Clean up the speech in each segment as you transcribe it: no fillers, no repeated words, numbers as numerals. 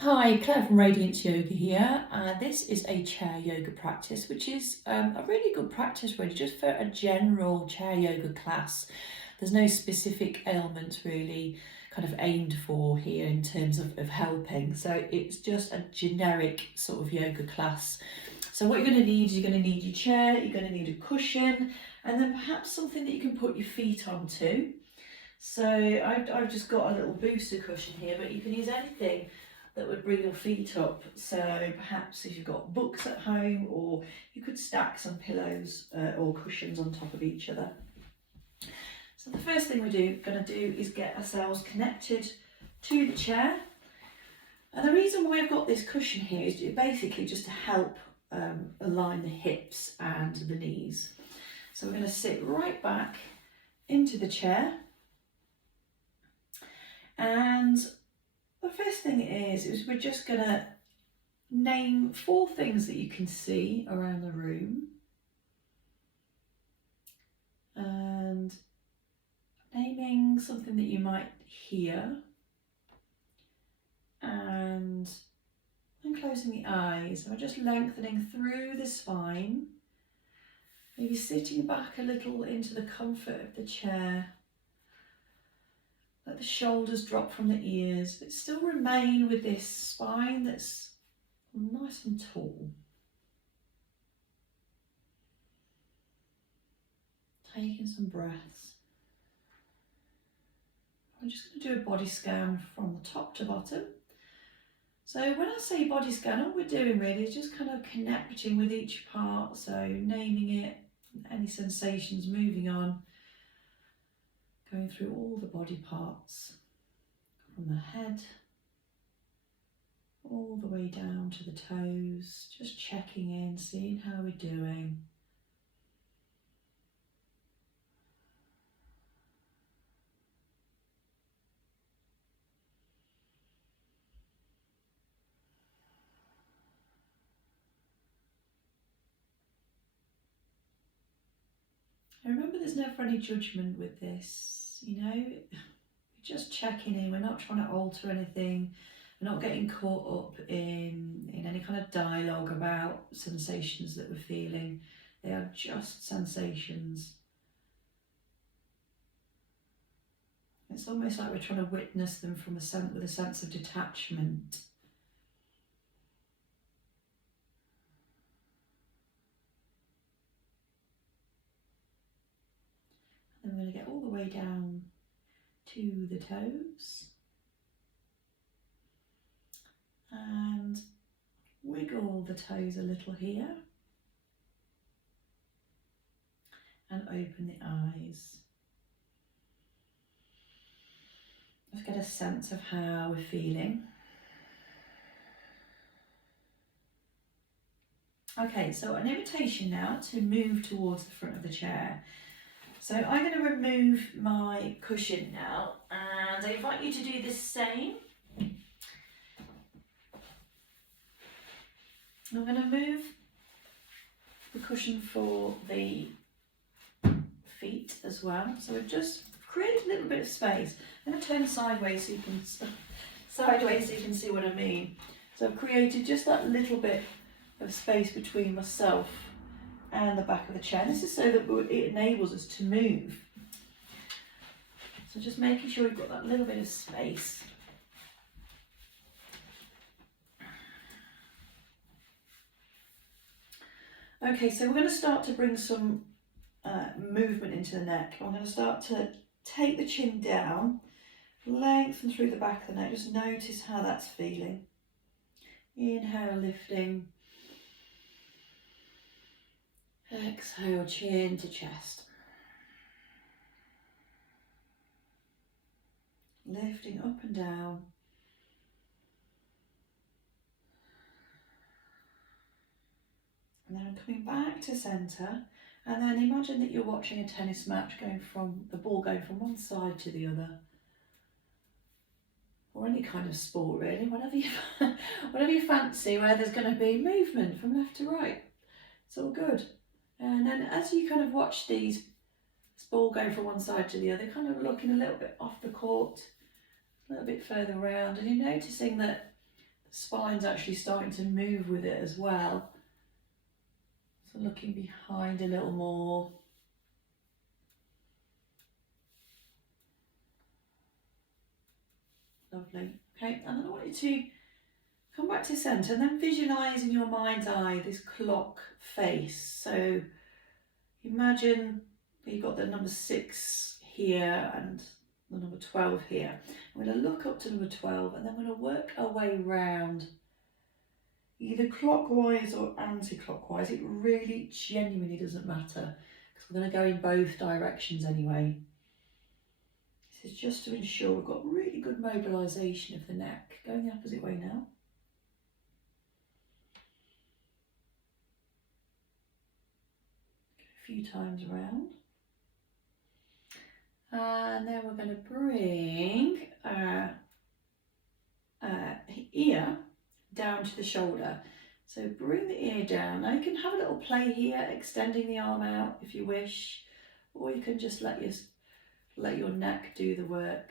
Hi, Claire from Radiance Yoga here. This is a chair yoga practice, which is a really good practice, really, just for a general chair yoga class. There's no specific ailment really kind of aimed for here in terms of helping. So it's just a generic sort of yoga class. So what you're going to need is you're going to need your chair, you're going to need a cushion, and then perhaps something that you can put your feet onto. So I've just got a little booster cushion here, but you can use anything that would bring your feet up. So perhaps if you've got books at home, or you could stack some pillows or cushions on top of each other. So the first thing we're going to do is get ourselves connected to the chair. And the reason why I've got this cushion here is basically just to help align the hips and the knees. So we're going to sit right back into the chair. And the first thing is we're just going to name 4 things that you can see around the room, and naming something that you might hear, and then closing the eyes. And we're just lengthening through the spine, maybe sitting back a little into the comfort of the chair. Let the shoulders drop from the ears, but still remain with this spine that's nice and tall. Taking some breaths. I'm just going to do a body scan from the top to bottom. So when I say body scan, all we're doing really is just kind of connecting with each part, so naming it, any sensations, moving on, going through all the body parts, from the head all the way down to the toes, just checking in, seeing how we're doing. And remember, there's never any judgment with this, we're just checking in, we're not trying to alter anything. We're not getting caught up in any kind of dialogue about sensations that we're feeling. They are just sensations. It's almost like we're trying to witness them from with a sense of detachment. And we're going to get all the way down to the toes. And wiggle the toes a little here. And open the eyes. Just get a sense of how we're feeling. Okay, so an invitation now to move towards the front of the chair. So I'm going to remove my cushion now, and I invite you to do the same. I'm going to move the cushion for the feet as well. So we've just created a little bit of space. I'm going to turn sideways so you can see what I mean. So I've created just that little bit of space between myself and the back of the chair. This is so that it enables us to move. So just making sure we've got that little bit of space. Okay, so we're going to start to bring some movement into the neck. I'm going to start to take the chin down, lengthen through the back of the neck. Just notice how that's feeling. Inhale, lifting. Exhale, chin to chest. Lifting up and down. And then I'm coming back to centre. And then imagine that you're watching a tennis match, the ball going from one side to the other. Or any kind of sport really, whatever you fancy, where there's going to be movement from left to right. It's all good. And then as you kind of watch this ball go from one side to the other, kind of looking a little bit off the court, a little bit further around, and you're noticing that spine's actually starting to move with it as well. So looking behind a little more. Lovely. Okay, and then I want you to come back to centre and then visualise in your mind's eye this clock face. So imagine you've got the number 6 here and the number 12 here. I'm going to look up to number 12 and then I'm going to work our way round, either clockwise or anti-clockwise. It really genuinely doesn't matter because we're going to go in both directions anyway. This is just to ensure we've got really good mobilisation of the neck. Going the opposite way now. A few times around. And then we're going to bring our ear down to the shoulder. So bring the ear down. Now you can have a little play here, extending the arm out if you wish, or you can just let your neck do the work.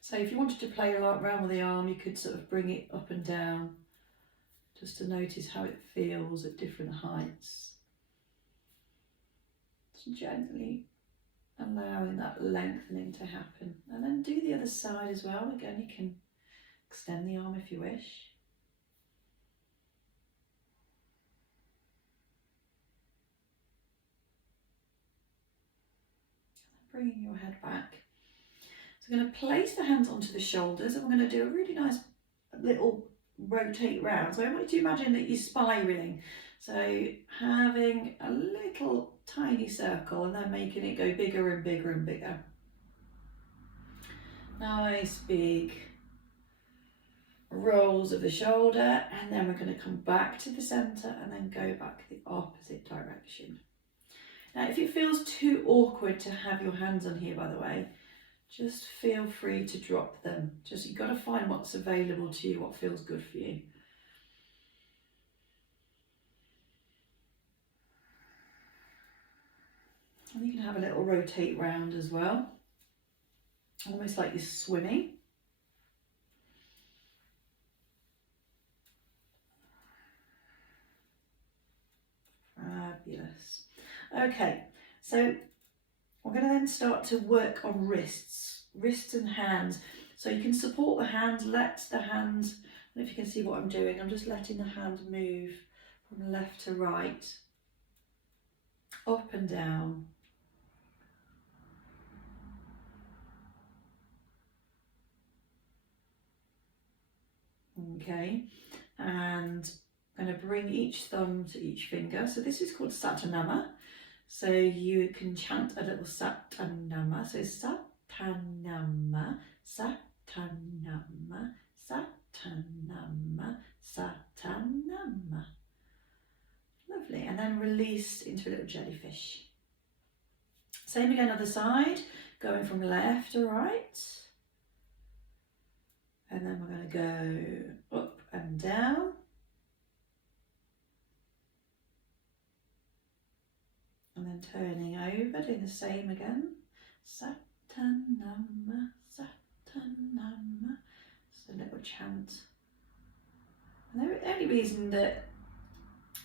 So if you wanted to play around with the arm, you could sort of bring it up and down just to notice how it feels at different heights. Just gently allowing that lengthening to happen. And then do the other side as well. Again, you can extend the arm if you wish. Bringing your head back. So I'm going to place the hands onto the shoulders and we're going to do a really nice little rotate round. So I want you to imagine that you're spiraling. So having a little tiny circle and then making it go bigger and bigger and bigger. Nice big rolls of the shoulder, and then we're going to come back to the centre and then go back the opposite direction. Now if it feels too awkward to have your hands on here, by the way, just feel free to drop them. Just you've got to find what's available to you, what feels good for you. And you can have a little rotate round as well, almost like you're swimming. Fabulous. Okay, so we're going to then start to work on wrists and hands. So you can support the hand, let the hand, I don't know if you can see what I'm doing, I'm just letting the hand move from left to right, up and down. Okay, and I'm going to bring each thumb to each finger. So this is called Satanama. So you can chant a little Satanama. So Satanama, Satanama, Satanama, Satanama. Lovely. And then release into a little jellyfish. Same again, other side, going from left to right. And then we're going to go up and down. And then turning over, doing the same again. Satanama, Satanama. Just a little chant. And the only reason that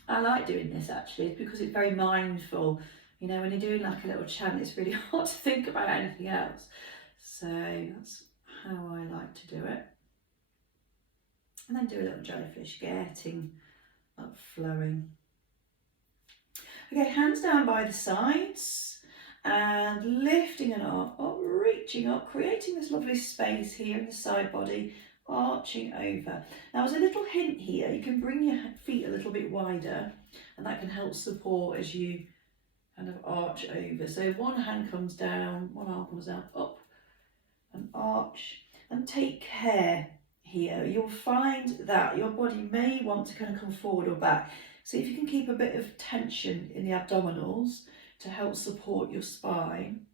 I like doing this actually is because it's very mindful. You know, when you're doing like a little chant, it's really hard to think about anything else. So that's how I like to do it. And then do a little jellyfish, getting up, flowing. Okay, hands down by the sides and lifting an arm up, reaching up, creating this lovely space here in the side body, arching over. Now as a little hint here, you can bring your feet a little bit wider and that can help support as you kind of arch over. So one hand comes down, one arm comes down, up and arch, and take care here. You'll find that your body may want to kind of come forward or back. See if you can keep a bit of tension in the abdominals to help support your spine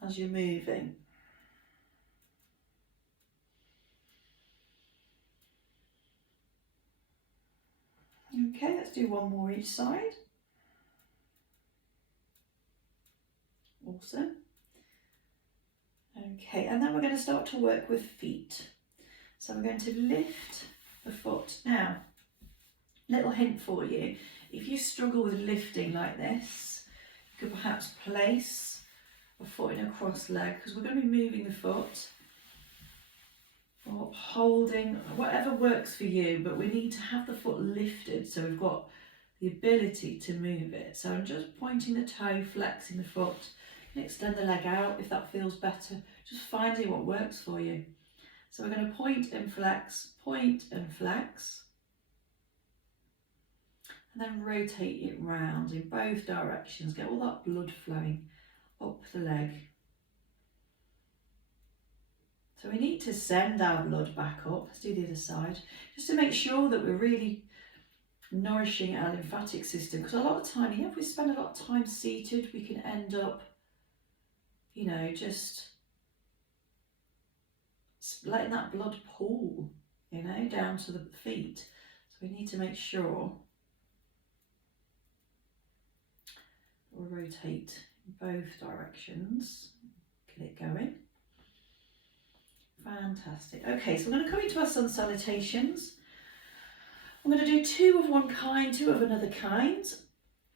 as you're moving. Okay, let's do one more each side. Awesome. Okay, and then we're going to start to work with feet. So we're going to lift the foot. Now, little hint for you, if you struggle with lifting like this, you could perhaps place a foot in a cross leg, because we're going to be moving the foot or holding, whatever works for you, but we need to have the foot lifted so we've got the ability to move it. So I'm just pointing the toe, flexing the foot. You can extend the leg out if that feels better, just finding what works for you. So we're going to point and flex, and then rotate it round in both directions, get all that blood flowing up the leg. So we need to send our blood back up. Let's do the other side, just to make sure that we're really nourishing our lymphatic system, because a lot of time, if we spend a lot of time seated, we can end up, just letting that blood pool, down to the feet. So we need to make sure we'll rotate in both directions, get it going. Fantastic. Okay, so I'm going to come into our sun salutations. I'm going to do 2 of one kind, 2 of another kind.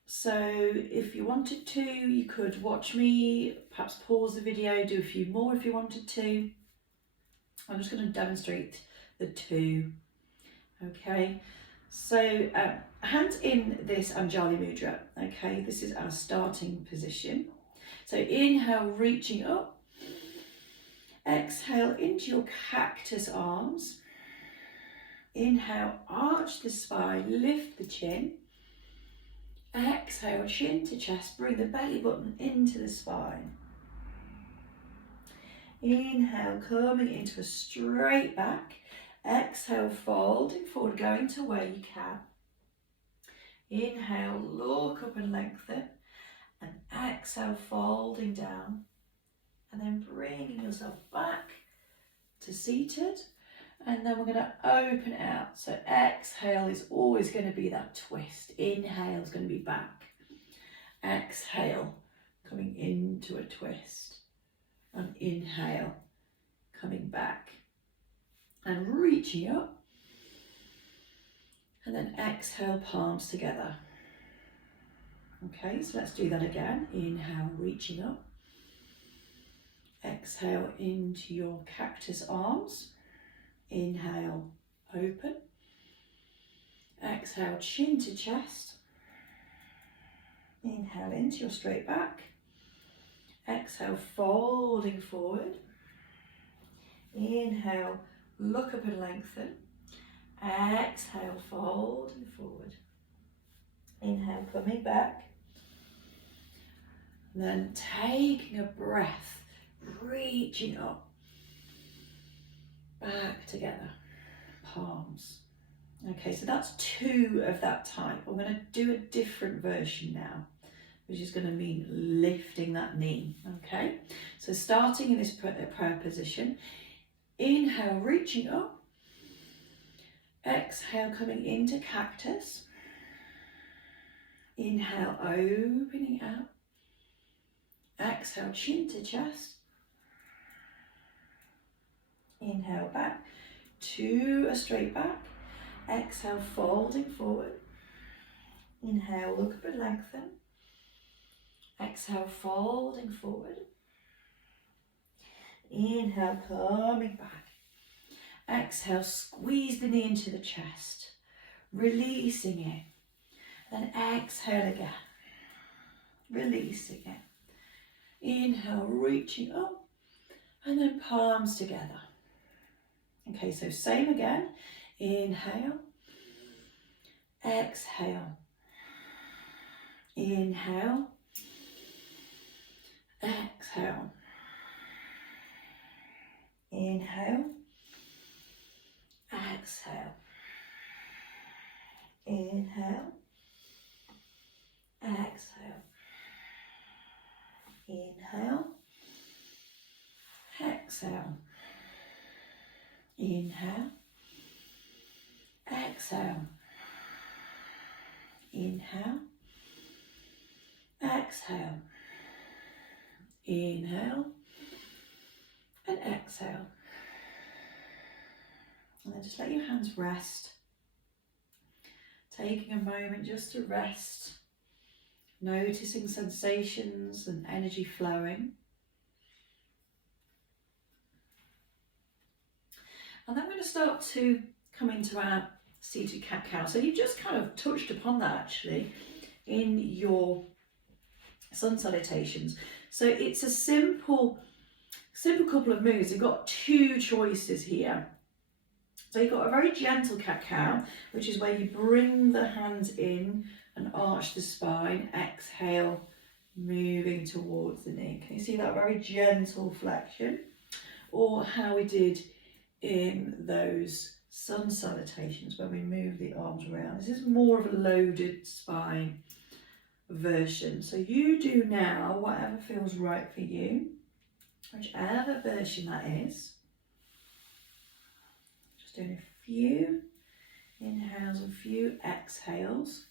So if you wanted to, you could watch me, perhaps pause the video, do a few more if you wanted to. I'm just going to demonstrate the 2. Okay, so hands in this Anjali Mudra. Okay, this is our starting position. So inhale, reaching up. Exhale into your cactus arms. Inhale, arch the spine, lift the chin. Exhale, chin to chest, bring the belly button into the spine. Inhale, coming into a straight back. Exhale, folding forward, going to where you can. Inhale, look up and lengthen. And exhale, folding down. And then bringing yourself back to seated. And then we're going to open it out. So exhale is always going to be that twist. Inhale is going to be back. Exhale, coming into a twist. And inhale, coming back. And reaching up. And then exhale, palms together. Okay, so let's do that again. Inhale, reaching up. Exhale into your cactus arms. Inhale, open. Exhale, chin to chest. Inhale into your straight back. Exhale, folding forward. Inhale, look up and lengthen. Exhale, folding forward. Inhale, coming back. And then taking a breath, reaching up. Back together, palms. Okay, so that's 2 of that type. I'm going to do a different version now, which is going to mean lifting that knee. Okay, so starting in this prayer position, inhale, reaching up. Exhale, coming into cactus. Inhale, opening out. Exhale, chin to chest. Inhale, back to a straight back. Exhale, folding forward. Inhale, look up and lengthen. Exhale, folding forward. Inhale, coming back. Exhale, squeeze the knee into the chest, releasing it. Then exhale again, releasing it. Inhale, reaching up, and then palms together. Okay, so same again. Inhale, exhale, inhale, exhale, inhale, exhale, inhale, exhale, inhale, exhale. Inhale, exhale, inhale, exhale, inhale, and exhale, And then just let your hands rest. Taking a moment just to rest, noticing sensations and energy flowing. And then we're going to start to come into our seated cat-cow. So you just kind of touched upon that actually in your sun salutations. So it's a simple couple of moves. You've got two choices here. So you've got a very gentle cat-cow, which is where you bring the hands in and arch the spine. Exhale, moving towards the knee. Can you see that very gentle flexion? Or how we did in those sun salutations when we move the arms around. This is more of a loaded spine version. So you do now whatever feels right for you, whichever version that is. Just doing a few inhales and a few exhales.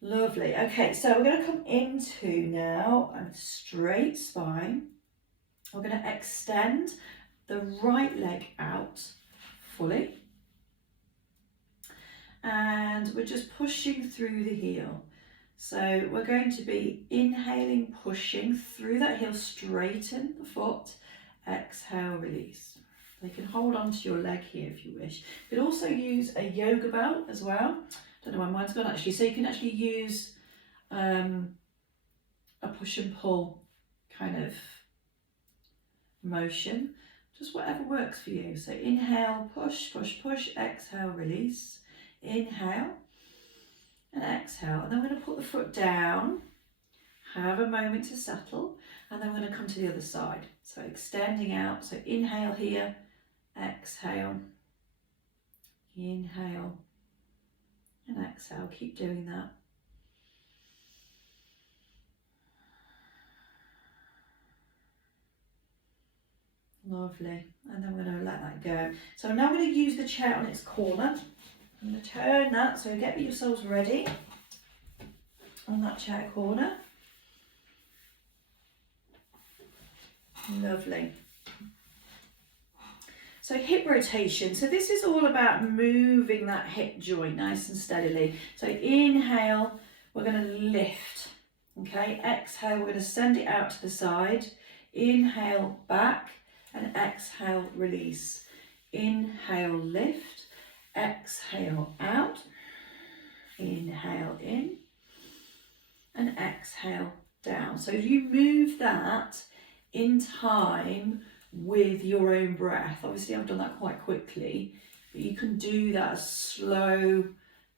Lovely. Okay, so we're going to come into now a straight spine. We're going to extend the right leg out fully. And we're just pushing through the heel. So we're going to be inhaling, pushing through that heel, straighten the foot, exhale, release. You can hold on to your leg here if you wish. You could also use a yoga belt as well. Don't know where mine's gone actually. So you can actually use a push and pull kind of motion. Just whatever works for you. So inhale, push, push, push, exhale, release. Inhale and exhale. And then we're going to put the foot down, have a moment to settle, and then we're going to come to the other side. So extending out. So inhale here, exhale, inhale and exhale. Keep doing that. Lovely. And then we're going to let that go. So I'm now going to use the chair on its corner. I'm going to turn that, so get yourselves ready on that chair corner. Lovely. So hip rotation. So this is all about moving that hip joint nice and steadily. So inhale, we're going to lift. Okay, exhale, we're going to send it out to the side. Inhale, back. And exhale, release. Inhale, lift. Exhale, out. Inhale, in. And exhale, down. So if you move that in time with your own breath, obviously I've done that quite quickly, but you can do that as slow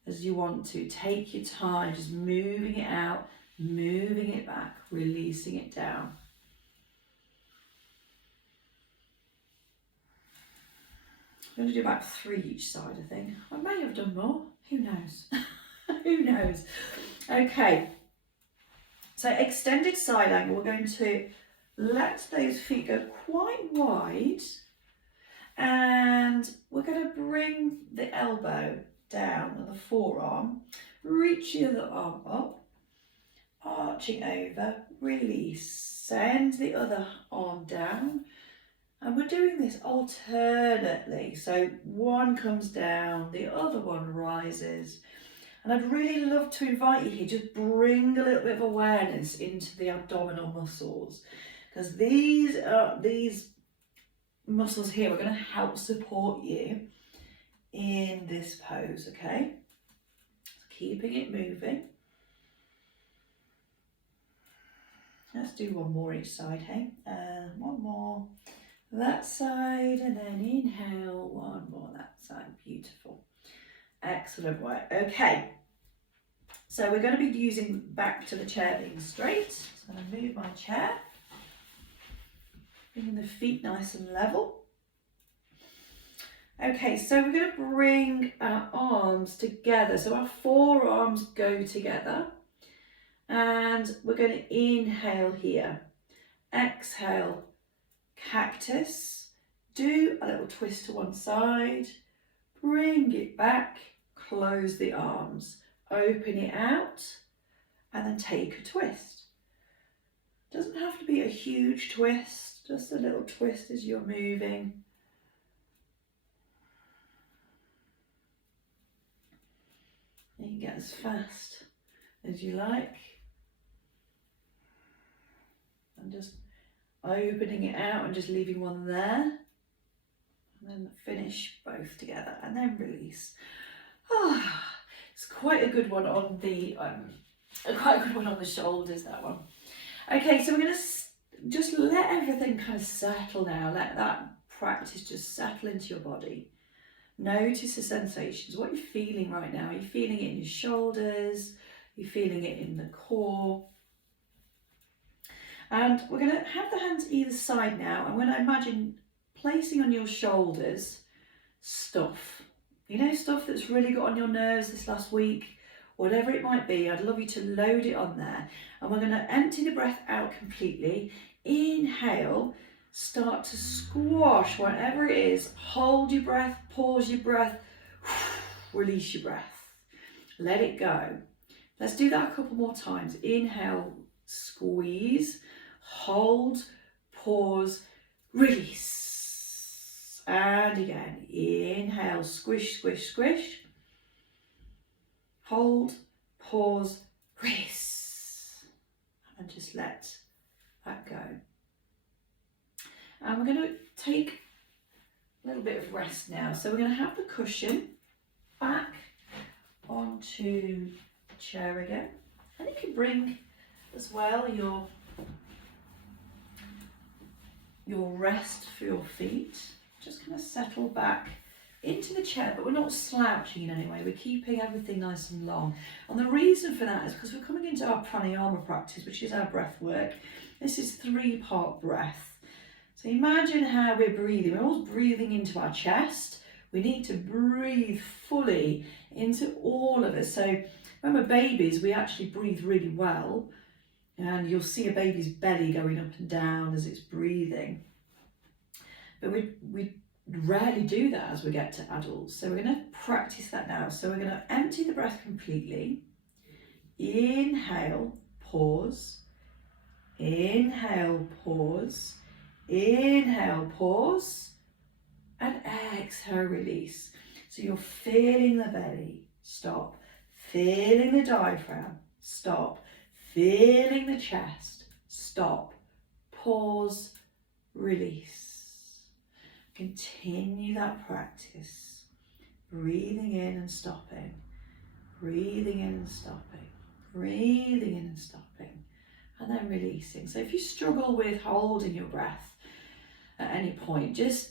as you want to. Take your time, just moving it out, moving it back, releasing it down. I'm going to do about 3 each side, I think. I may have done more. Who knows? Who knows? Okay. So extended side angle, we're going to let those feet go quite wide. And we're going to bring the elbow down and the forearm. Reach the other arm up. Arching over. Release. Send the other arm down. And we're doing this alternately. So one comes down, the other one rises. And I'd really love to invite you here, just bring a little bit of awareness into the abdominal muscles. Because these muscles here are going to help support you in this pose, okay? So keeping it moving. Let's do one more each side, hey? And one more. That side, and then inhale, one more that side. Beautiful. Excellent work. Okay, so we're going to be using back to the chair being straight. So I'm going to move my chair, bringing the feet nice and level. Okay, so we're going to bring our arms together. So our forearms go together. And we're going to inhale here. Exhale. Cactus. Do a little twist to one side, bring it back, close the arms, open it out, and then take a twist. Doesn't have to be a huge twist, just a little twist as you're moving. You can get as fast as you like. And just opening it out and just leaving one there. And then finish both together and then release. Ah, it's quite a good one on the shoulders, that one. Okay, so we're going to just let everything kind of settle now. Let that practice just settle into your body. Notice the sensations. What you're feeling right now. Are you feeling it in your shoulders? You're feeling it in the core. And we're going to have the hands either side now. And when I imagine placing on your shoulders stuff. You know, stuff that's really got on your nerves this last week, whatever it might be, I'd love you to load it on there. And we're going to empty the breath out completely. Inhale, start to squash whatever it is. Hold your breath, pause your breath, release your breath. Let it go. Let's do that a couple more times. Inhale, squeeze, hold, pause, release. And again, inhale, squish, squish, squish. Hold, pause, release. And just let that go. And we're going to take a little bit of rest now. So we're going to have the cushion back onto the chair again. And you can bring as well your rest for your feet. Just kind of settle back into the chair, but we're not slouching in any way. We're keeping everything nice and long. And the reason for that is because we're coming into our pranayama practice, which is our breath work. This is 3-part breath. So imagine how we're breathing. We're always breathing into our chest. We need to breathe fully into all of us. So when we're babies, we actually breathe really well. And you'll see a baby's belly going up and down as it's breathing. But we rarely do that as we get to adults. So we're going to practice that now. So we're going to empty the breath completely. Inhale, pause. Inhale, pause. Inhale, pause. And exhale, release. So you're feeling the belly. Stop. Feeling the diaphragm. Stop. Feeling the chest. Stop. Pause. Release. Continue that practice. Breathing in and stopping. Breathing in and stopping. Breathing in and stopping. And then releasing. So if you struggle with holding your breath at any point, just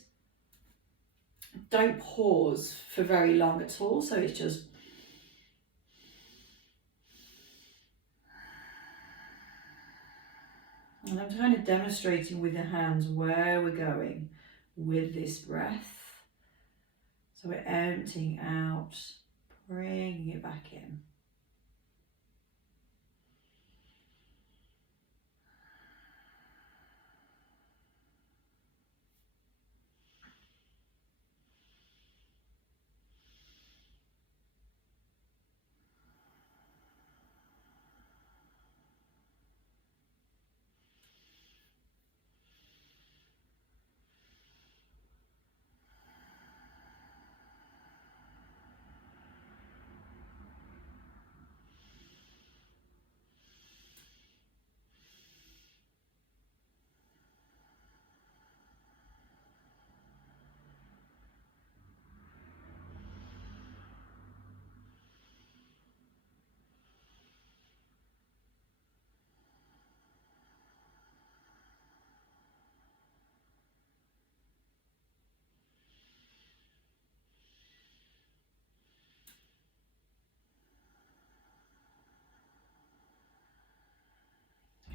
don't pause for very long at all. So it's just and I'm kind of demonstrating with the hands where we're going with this breath. So we're emptying out, bringing it back in.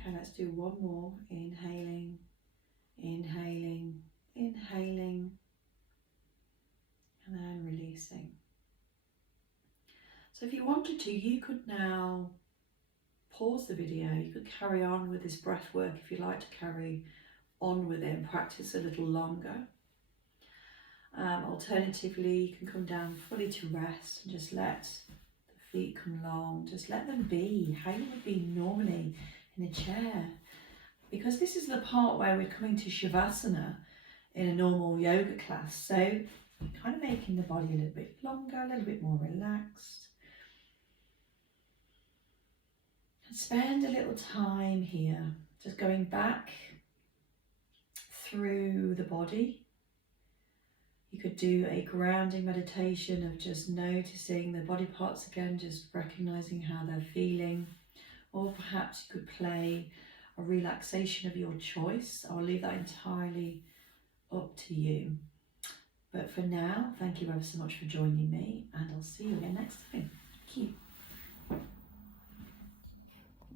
Okay, let's do one more. Inhaling, inhaling, inhaling, and then releasing. So if you wanted to, you could now pause the video. You could carry on with this breath work if you like to carry on with it and practice a little longer. Alternatively, you can come down fully to rest and just let the feet come long. Just let them be how you would be normally in a chair. Because this is the part where we're coming to Shavasana in a normal yoga class. So kind of making the body a little bit longer, a little bit more relaxed. Spend a little time here, just going back through the body. You could do a grounding meditation of just noticing the body parts again, just recognizing how they're feeling. Or perhaps you could play a relaxation of your choice. I'll leave that entirely up to you. But for now, thank you ever so much for joining me, and I'll see you again next time. Thank you.